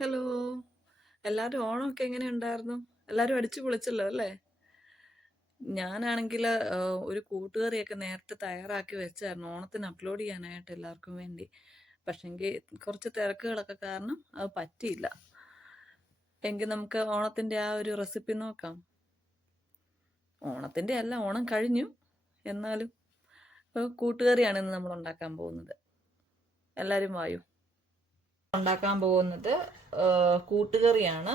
Hello. എല്ലാവരും ഓണമൊക്കെ എങ്ങനെയുണ്ടായിരുന്നു? എല്ലാവരും അടിച്ചു പൊളിച്ചല്ലോ അല്ലേ? ഞാനാണെങ്കിൽ ഒരു കൂട്ടുകറിയൊക്കെ നേരത്തെ തയ്യാറാക്കി വെച്ചായിരുന്നു ഓണത്തിന് അപ്ലോഡ് ചെയ്യാനായിട്ട് എല്ലാവർക്കും വേണ്ടി. പക്ഷെങ്കിൽ കുറച്ച് തിരക്കുകളൊക്കെ കാരണം അത് പറ്റിയില്ല. എങ്കിൽ നമുക്ക് ഓണത്തിൻ്റെ ആ ഒരു റെസിപ്പി നോക്കാം. ഓണത്തിൻ്റെ അല്ല, ഓണം കഴിഞ്ഞു. എന്നാലും കൂട്ടുകറിയാണ് ഇന്ന് നമ്മൾ ഉണ്ടാക്കാൻ പോകുന്നത്. എല്ലാവരും വായു. ഉണ്ടാക്കാൻ പോകുന്നത് കൂട്ടുകറിയാണ്.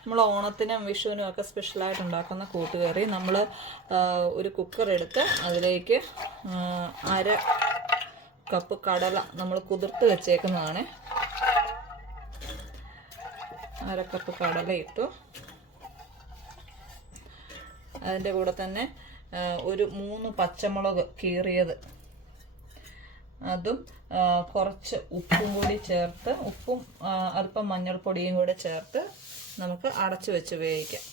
നമ്മൾ ഓണത്തിനും വിഷുവിനും ഒക്കെ സ്പെഷ്യലായിട്ട് ഉണ്ടാക്കുന്ന കൂട്ടുകറി. നമ്മൾ ഒരു കുക്കർ എടുത്ത് അതിലേക്ക് 1/2 കപ്പ് കടല നമ്മൾ കുതിർത്ത് വെച്ചേക്കുന്നതാണ്. 1/2 കപ്പ് കടല ഇട്ടു. അതിൻ്റെ കൂടെ തന്നെ ഒരു 3 പച്ചമുളക് കീറിയത്, അതും കുറച്ച് ഉപ്പും കൂടി ചേർത്ത്, ഉപ്പും അല്പം മഞ്ഞൾപ്പൊടിയും കൂടെ ചേർത്ത് നമുക്ക് അടച്ചു വെച്ച് വേവിക്കാം.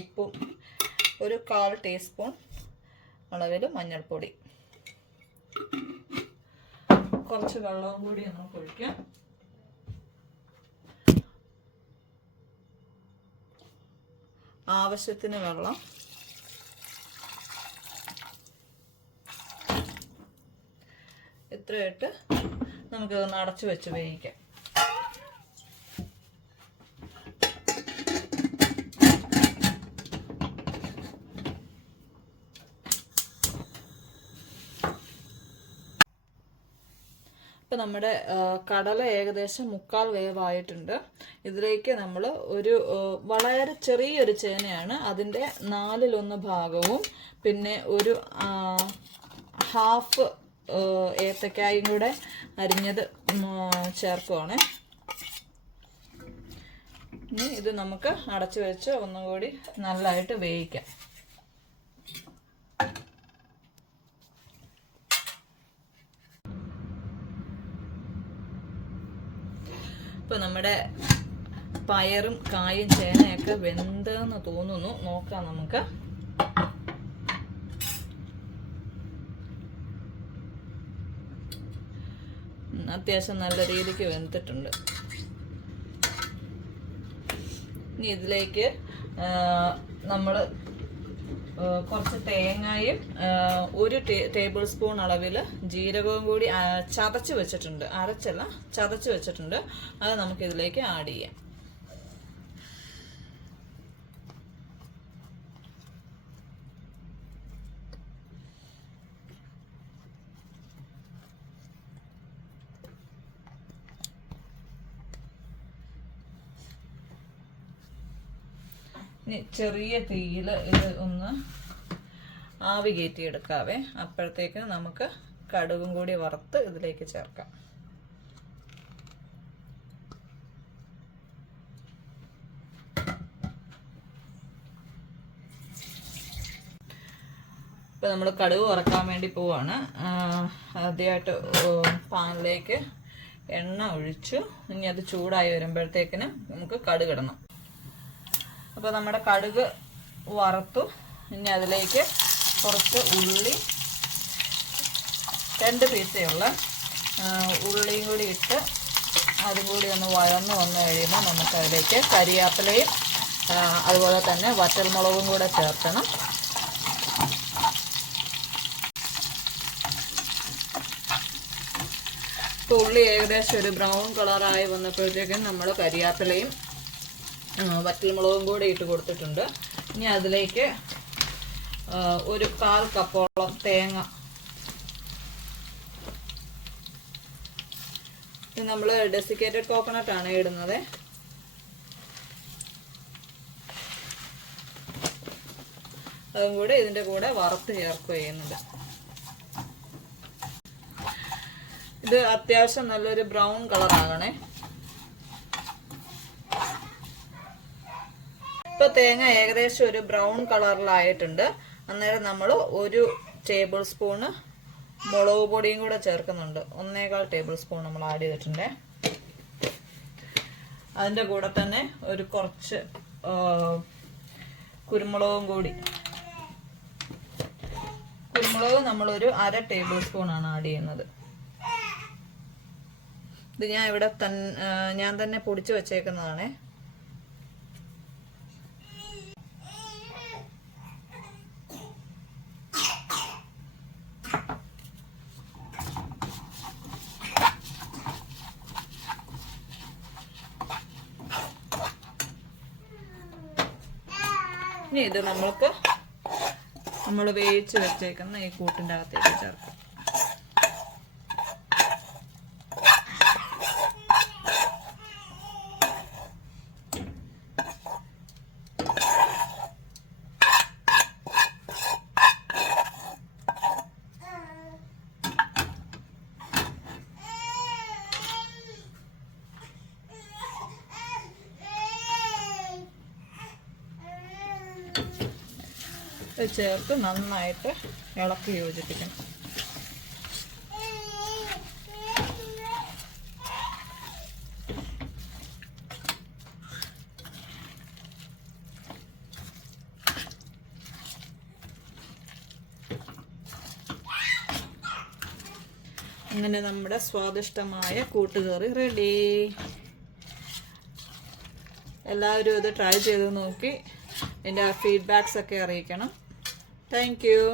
ഉപ്പും ഒരു 1/4 ടീസ്പൂൺ അളവിൽ മഞ്ഞൾപ്പൊടി, കുറച്ച് വെള്ളവും കൂടി നമുക്ക് ഒഴിക്കാം. ആവശ്യത്തിന് വെള്ളം. ഇത്രയിട്ട് നമുക്കിതൊന്ന് അടച്ചു വെച്ച് വേവിക്കാം. ഇപ്പം നമ്മുടെ കടല ഏകദേശം 1/4 വേവായിട്ടുണ്ട്. ഇതിലേക്ക് നമ്മൾ ഒരു വളരെ ചെറിയൊരു ചേനയാണ്, അതിൻ്റെ 1/4 ഭാഗവും പിന്നെ ഒരു ഹാഫ് ഏത്തക്കായും കൂടെ അരിഞ്ഞത് ചേർക്കുവാണ്. ഇനി ഇത് നമുക്ക് അടച്ചു വെച്ച് ഒന്നുകൂടി നല്ലതായിട്ട് വേവിക്കാം. ഇപ്പം നമ്മുടെ പയറും കായും ചേനയൊക്കെ വെന്തെന്ന് തോന്നുന്നു. നോക്കാം നമുക്ക്. അത്യാവശ്യം നല്ല രീതിക്ക് വെന്തിട്ടുണ്ട്. ഇനി ഇതിലേക്ക് നമ്മൾ കുറച്ച് തേങ്ങയും 1 ടേബിൾ സ്പൂൺ അളവിൽ ജീരകവും കൂടി ചതച്ച് വെച്ചിട്ടുണ്ട്. അരച്ചല്ല, ചതച്ച് വെച്ചിട്ടുണ്ട്. അത് നമുക്കിതിലേക്ക് ആഡ് ചെയ്യാം. ഇനി ചെറിയ തീയിൽ ഇത് ഒന്ന് ആവി കയറ്റിയെടുക്കാവേ. അപ്പോഴത്തേക്ക് നമുക്ക് കടുകും കൂടി വറുത്ത് ഇതിലേക്ക് ചേർക്കാം. ഇപ്പം നമ്മൾ കടുക് വറക്കാൻ വേണ്ടി പോവാണ്. ആദ്യമായിട്ട് പാനിലേക്ക് എണ്ണ ഒഴിച്ചു. ഇനി അത് ചൂടായി വരുമ്പോഴത്തേക്കിന് നമുക്ക് കടുക് ഇടണം. അപ്പോൾ നമ്മുടെ കടുക് വറുത്തു. ഇനി അതിലേക്ക് കുറച്ച് ഉള്ളി, 2 പീസയുള്ള ഉള്ളിയും കൂടി ഇട്ട് അതും കൂടി ഒന്ന് വഴന്ന് വന്നു കഴിയുമ്പോൾ നമുക്കതിലേക്ക് കരിയാപ്പിലയും അതുപോലെ തന്നെ വറ്റൽമുളകും കൂടെ ചേർക്കണം. ഇപ്പോൾ ഉള്ളി ഏകദേശം ഒരു ബ്രൗൺ കളറായി വന്നപ്പോഴത്തേക്കും നമ്മൾ കരിയാപ്പിലയും വറ്റൽമുളകും കൂടി ഇട്ട് കൊടുത്തിട്ടുണ്ട്. ഇനി അതിലേക്ക് ഒരു 1/4 കപ്പോളം തേങ്ങ, ഇത് നമ്മൾ ഡെസിക്കേറ്റഡ് കോക്കനട്ടാണ് ഇടുന്നത്. അതും കൂടെ ഇതിൻ്റെ കൂടെ വറുത്ത് ചേർക്കുക ചെയ്യുന്നുണ്ട്. ഇത് അത്യാവശ്യം നല്ലൊരു ബ്രൗൺ കളറാകണേ. ഇപ്പോൾ തേങ്ങ ഏകദേശം ഒരു ബ്രൗൺ കളറിലായിട്ടുണ്ട്. അന്നേരം നമ്മൾ 1 ടേബിൾ സ്പൂണ് മുളക് പൊടിയും കൂടെ ചേർക്കുന്നുണ്ട്. 1/4 ടേബിൾ സ്പൂൺ നമ്മൾ ആഡ് ചെയ്തിട്ടുണ്ട്. അതിൻ്റെ കൂടെ തന്നെ ഒരു കുറച്ച് കുരുമുളകും കൂടി. കുരുമുളക് നമ്മളൊരു 1/2 ടേബിൾ സ്പൂണാണ് ആഡ് ചെയ്യുന്നത്. ഇത് ഞാൻ തന്നെ പൊടിച്ച് വെച്ചേക്കുന്നതാണേ. ഇനി ഇത് നമ്മൾ വേവിച്ച് വെച്ചേക്കുന്ന ഈ കൂട്ടിൻ്റെ അകത്തേക്ക് ചേർക്കാം. ചേർത്ത് നന്നായിട്ട് ഇളക്കി യോജിപ്പിക്കണം. അങ്ങനെ നമ്മുടെ സ്വാദിഷ്ടമായ കൂട്ടുകറി റെഡി. എല്ലാവരും ഇത് ട്രൈ ചെയ്ത് നോക്കി എൻ്റെ ഫീഡ്ബാക്സ് ഒക്കെ അറിയിക്കണം. Thank you.